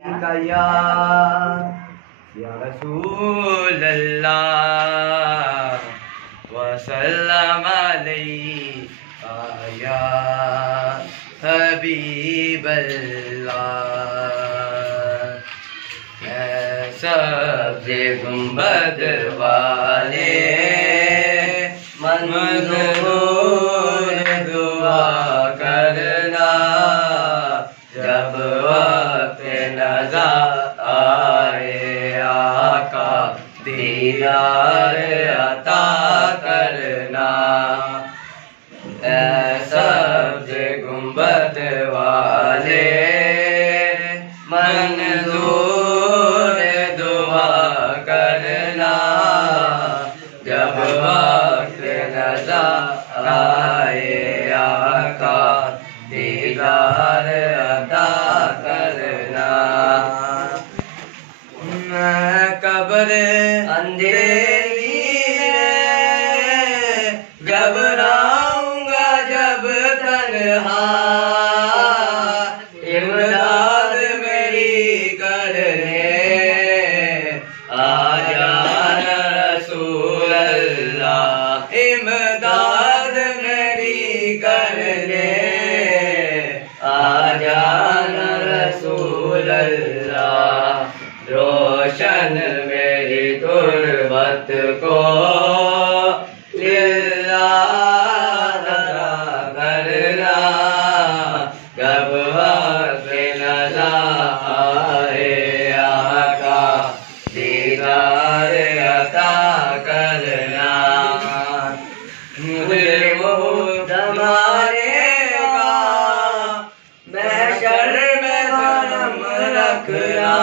या रसूल अल्लाह वसल्लम अलैका या हबीब अल्लाह। सब्ज़े गुंबद वाले मंजूर दुआ करना जब वक्त नज़ा आए आका दीदार अता करना। सब्ज़े गुंबद वाले मंजूर दुआ करना जब वक्त नज़ा आए आका दीदार अता करना। कब्र अंधेरी है घबराऊंगा जब तन्हा इमदाद मेरी करने आ जाना रसूल अल्लाह। इमदाद मेरी करने आ जाना रसूल अल्लाह। रोशन मेरी गुर्बत को लिल्लाह करना जब वक्त नज़ा आए आका दीदार अता करना। मुझे मुँह मारेगा महशर में धर्म रखना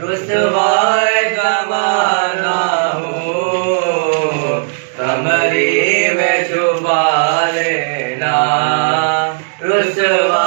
रुसवाए ज़माना हूँ कमरी में छुपा लेना रुसवा